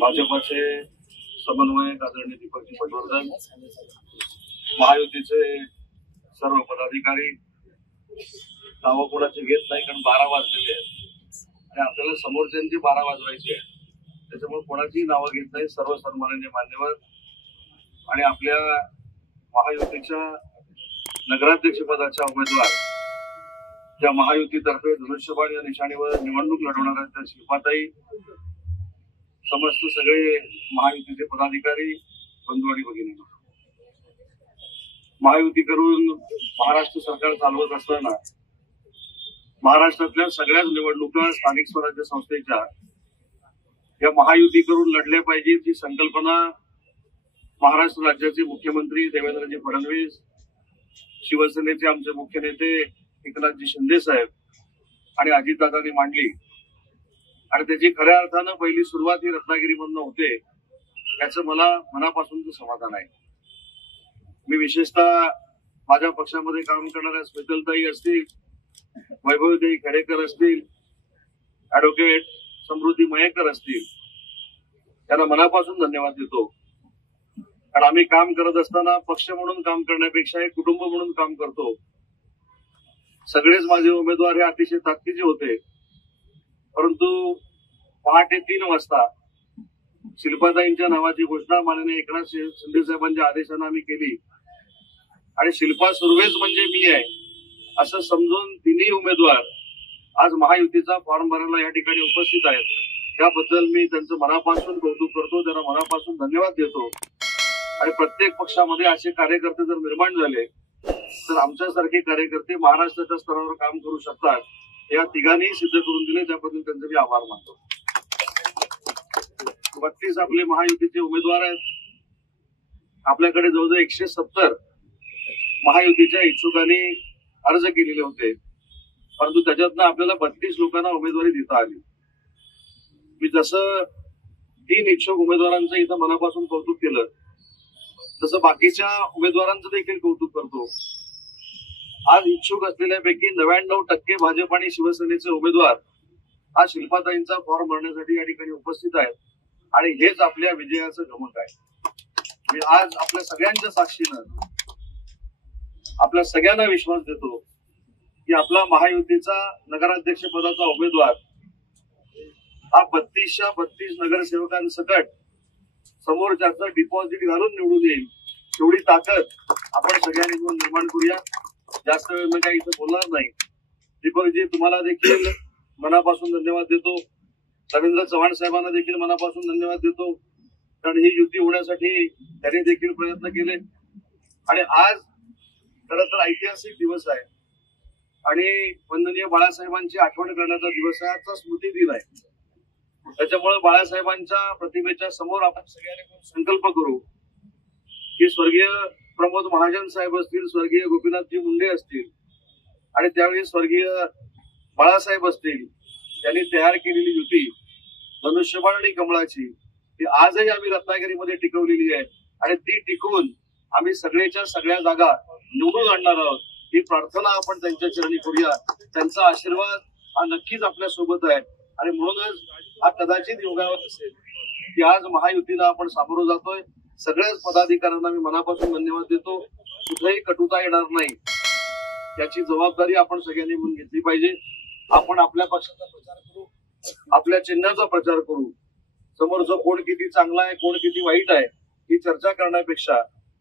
भाजपचे समन्वयक आदरणीय दीपकजी पटवर्धन, महायुतीचे सर्व पदाधिकारी, नावं कोणाचे घेत नाही कारण 12 वाजलेले आहेत आणि आपल्याला समोरच्यांची 12 वाजवायची आहे, त्याच्यामुळे कोणाची नावं घेत नाही. सर्व सन्माननीय मान्यवर आणि आपल्या महायुतीच्या नगराध्यक्ष पदाच्या उमेदवार ज्या महायुतीतर्फे धनुष्यबाण या निशाणीवर निवडणूक लढवणार आहेत त्या शिल्पाताई, समस्त सगळे महायुतीचे पदाधिकारी, बंधू आणि भगिनी, महायुती करून महाराष्ट्र सरकार चालवत असताना महाराष्ट्रातल्या सगळ्याच निवडणुका स्थानिक स्वराज्य संस्थेच्या या महायुती करून लढल्या पाहिजेत ही संकल्पना महाराष्ट्र राज्याचे मुख्यमंत्री देवेंद्रजी फडणवीस, शिवसेनेचे आमचे मुख्य नेते एकनाथजी शिंदे साहेब आणि अजितदादांनी मांडली आणि त्याची खऱ्या अर्थानं पहिली सुरुवात ही रत्नागिरीमधनं होते, याचं मला मनापासूनचं समाधान आहे. मी विशेषतः माझ्या पक्षामध्ये काम करणाऱ्या स्मितलताई असतील, वैभवताई खेडेकर असतील, ऍडव्होकेट समृद्धी मयेकर असतील, त्यांना मनापासून धन्यवाद देतो. कारण आम्ही काम करत असताना पक्ष म्हणून काम करण्यापेक्षा एक कुटुंब म्हणून काम करतो. सगळेच माझे उमेदवार हे अतिशय ताकदीचे होते, परंतु पहाटे 3 वाजता शिल्पाताईंच्या नावाची घोषणा माननीय एकनाथ शिंदे साहेबांच्या आदेशाने आम्ही केली आणि शिल्पा सुर्वेच म्हणजे मी आहे असं समजून तिन्ही उमेदवार आज महायुतीचा फॉर्म भरायला या ठिकाणी उपस्थित आहेत. त्याबद्दल मी त्यांचं मनापासून कौतुक करतो, त्यांना मनापासून धन्यवाद देतो. आणि प्रत्येक पक्षामध्ये असे कार्यकर्ते जर निर्माण झाले तर आमच्यासारखे कार्यकर्ते महाराष्ट्राच्या स्तरावर काम करू शकतात, या तिघांनी सिद्ध करून दिले, त्याबद्दल त्यांचे मी आभार मानतो. 32 आपले महायुतीचे उमेदवार आहेत. आपल्याकडे जवळजवळ 170 महायुतीच्या इच्छुकांनी अर्ज केलेले होते, परंतु त्याच्यातनं आपल्याला 32 लोकांना उमेदवारी देता आली. मी जसं 3 इच्छुक उमेदवारांचं इथं मनापासून कौतुक केलं, तसं बाकीच्या उमेदवारांचं देखील कौतुक करतो. आज इच्छुक असलेल्यापैकी 99% भाजप आणि शिवसेनेचे उमेदवार आज शिल्पाताईंचा फॉर्म भरण्यासाठी या ठिकाणी उपस्थित आहेत आणि हेच आपल्या विजयाचं गमक आहे. मी आज आपल्या सगळ्यांच्या साक्षीनं आपल्या सगळ्यांना विश्वास देतो की आपला महायुतीचा नगराध्यक्ष पदाचा उमेदवार हा 32च्या 32 नगरसेवकांसकट समोरच्याचं डिपॉझिट घालून निवडून येईल, एवढी ताकद आपण सगळ्यांनी मिळून निर्माण करूया. जास्त वेळ मी काही इथं बोलणार नाही. दीपकजी, तुम्हाला देखील मनापासून धन्यवाद देतो. रवींद्र चव्हाण साहेबांना देखील मनापासून धन्यवाद देतो, कारण ही युती होण्यासाठी त्यांनी देखील प्रयत्न केले. आणि आज खरं तर ऐतिहासिक दिवस आहे आणि वंदनीय बाळासाहेबांची आठवण करण्याचा दिवस आहे. आजचा स्मृती दिन आहे. त्याच्यामुळे बाळासाहेबांच्या प्रतिमेच्या समोर आपण सगळ्यांनी संकल्प करू की स्वर्गीय प्रमोद महाजन साहेब असतील, स्वर्गीय गोपीनाथजी मुंडे असतील आणि त्यावेळी स्वर्गीय बाळासाहेब असतील, त्यांनी तयार केलेली युती धनुष्यबाण आणि कमळाची ती आजही आम्ही रत्नागिरीमध्ये टिकवलेली आहे आणि ती टिकवून आम्ही सगळ्याच्या सगळ्या जागा निवडून आणणार आहोत. ही प्रार्थना आपण त्यांच्या चरणी करूया. त्यांचा आशीर्वाद हा नक्कीच आपल्या सोबत आहे आणि म्हणूनच हा कदाचित योगावर असेल की आज महायुतीला आपण सामोरं जातोय. सगळ्याच पदाधिकाऱ्यांना मी मनापासून धन्यवाद देतो. कुठेही कटुता येणार नाही याची जबाबदारी आपण सगळ्यांनी म्हणून घेतली पाहिजे. आपण आपल्या पक्षाचा प्रचार करू, आपल्या चिन्हाचा प्रचार करू. समोरचं कोण किती चांगला आहे, कोण किती वाईट आहे ही चर्चा करण्यापेक्षा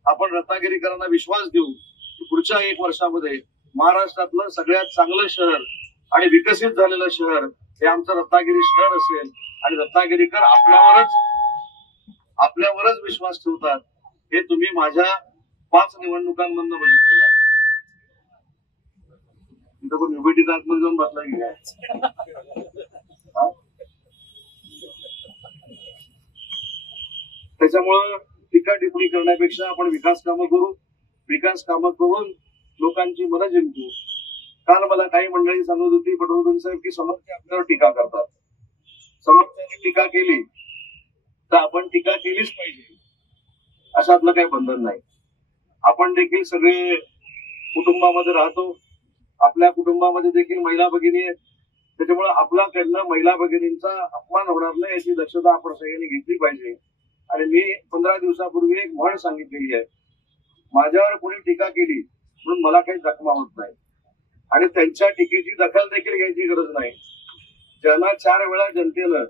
आपण रत्नागिरीकरांना विश्वास देऊ की पुढच्या 1 वर्षामध्ये महाराष्ट्रातलं सगळ्यात चांगलं शहर आणि विकसित झालेलं शहर हे आमचं रत्नागिरी शहर असेल आणि रत्नागिरीकर आपल्यावरच विश्वास ठेवतात. हे तुम्ही माझ्या 5 निवडणुकांमधनं बघितलेलं आहे. तिथं पण युबीटीचा आतमध्ये जाऊन बसला गेला. त्याच्यामुळं टीका टिप्पणी करण्यापेक्षा आपण विकास कामं करू. विकास कामं करून लोकांची मनं जिंकू. काल मला काही मंडळी सांगत होती, पटवर्धन साहेब, की समोरचे आपल्यावर टीका करतात. समोरच्याने टीका केली तर आपण टीका केलीच पाहिजे, अशातलं काही बंधन नाही. आपण देखील सगळे कुटुंबामध्ये राहतो. आपल्या कुटुंबामध्ये देखील महिला भगिनी आहेत, त्याच्यामुळे आपल्याकडनं महिला भगिनींचा अपमान होणार नाही याची दक्षता आपण सगळ्यांनी घेतली पाहिजे. आणि मी 15 दिवसापूर्वी एक म्हण सांगितलेली आहे, माझ्यावर कोणी टीका केली म्हणून मला काही जखमा होत नाही आणि त्यांच्या टीकेची दखल देखील घ्यायची गरज नाही. ज्यांना 4 वेळा जनतेनं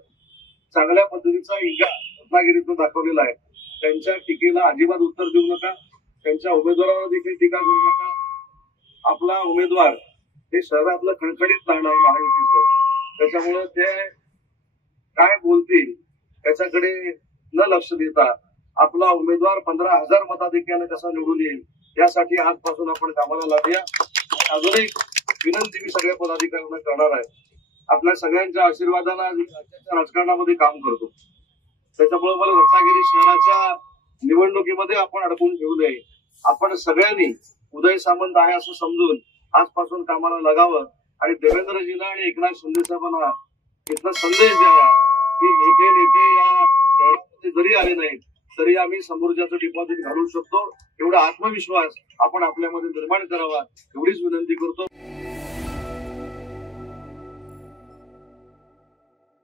चांगल्या पद्धतीचा इंगा रत्नागिरीतून दाखवलेला आहे त्यांच्या टीकेला अजिबात उत्तर देऊ नका. त्यांच्या उमेदवारावर देखील टीका करू नका. आपला उमेदवार हे शहरातलं खणखणीत नाणं आहे महायुतीचं, त्याच्यामुळं ते काय बोलतील त्याच्याकडे न लक्ष देता आपला उमेदवार 15,000 मताधिक्याने कसा निवडून येईल यासाठी आजपासून आपण कामाला लागूया. अजून एक विनंती मी सगळ्या पदाधिकाऱ्यांना करणार आहे, आपल्या सगळ्यांच्या आशीर्वादानं आज राज्याच्या राजकारणामध्ये काम करतो, त्याच्यामुळे मला रत्नागिरी शहराच्या निवडणुकीमध्ये आपण अडकून ठेवू नये. आपण सगळ्यांनी उदय सामंत आहे असं समजून आजपासून कामाला लागावं आणि देवेंद्रजींना आणि एकनाथ शिंदे साहेबांना इथला संदेश द्यावा की मोठे नेते या शहरामध्ये जरी आले नाहीत तरी आम्ही समोरच्याचं डिपॉझिट घालू शकतो. एवढा आत्मविश्वास आपण आपल्यामध्ये निर्माण करावा एवढीच विनंती करतो.